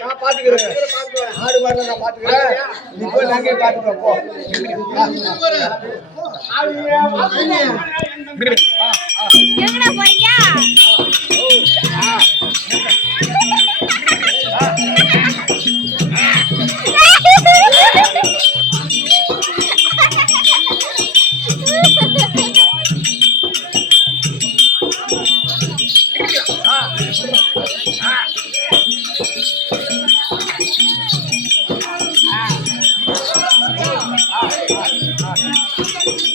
நான் பாத்துக்கிறேன் ஆடு மாடுல நான் பாத்துக்கிறேன் நீ போய் நாங்க பாத்துக்கிறோம் போ எங்கடா போறீங்க?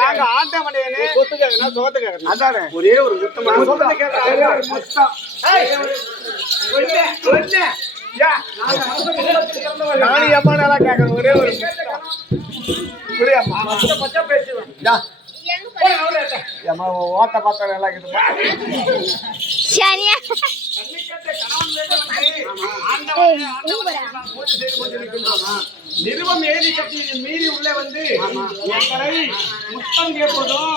நாங்க ஆட்ட மாட்டேன்னு சொத்து கேட்கணும் சோத்து கேட்கணும் அதானே? ஒரே ஒரு முத்தமா சொத்து கேட்கறேன் மொத்தம் ஒண்ணு ஒண்ணு யா. நானி அம்மா நல்லா கேட்கறேன் ஒரே ஒரு புரியாமா பச்சை பேசுவேன் ஓட்ட பார்த்தா நல்லா இருக்குது. நிறுவம் ஏதி கட்டியை மீறி உள்ளே வந்து எங்களை முத்தம் கேட்பதும்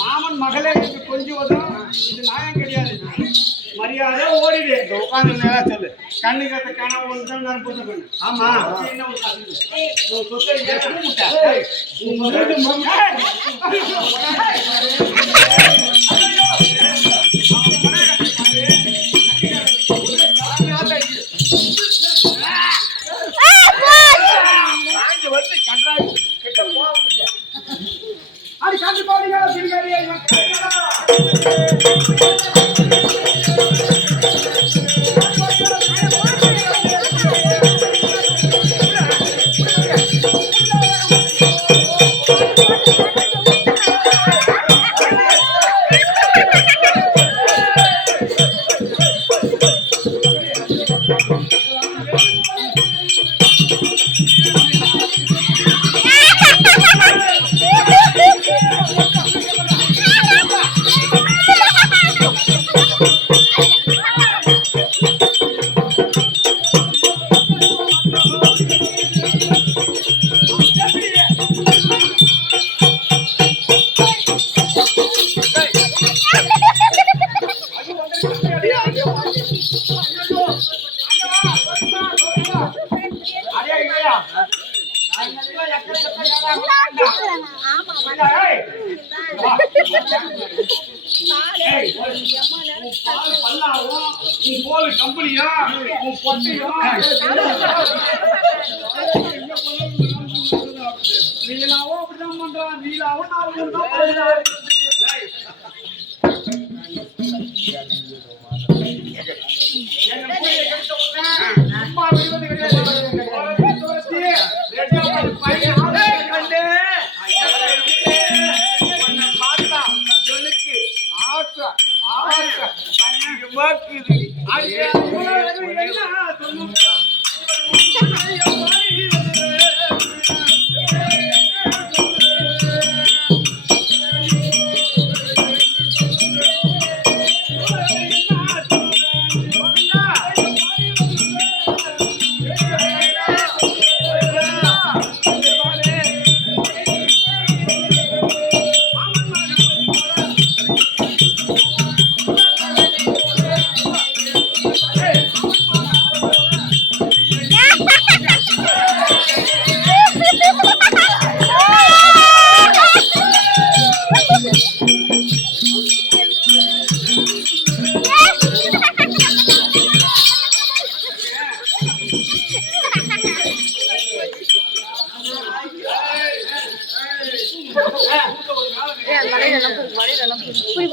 மாமன் மகளே என்று கொஞ்சுவதும் இது நியாயம் கிடையாது. மரியாதை ஓடிடு. இந்த உட்கார்ந்து நேரா சொல்லு. கண்ணு கத்த கனவு வந்து நான் பண்ணு ஆமா. சொத்தை நீலாவும் அப்படிதான் பண்றான், நீலாவும் நாலு மூணு தான் பண்றான். எங்க உடனே, சும்மா விடுவது கிடையாது. அதிகமாக்குது. 人那么多的人。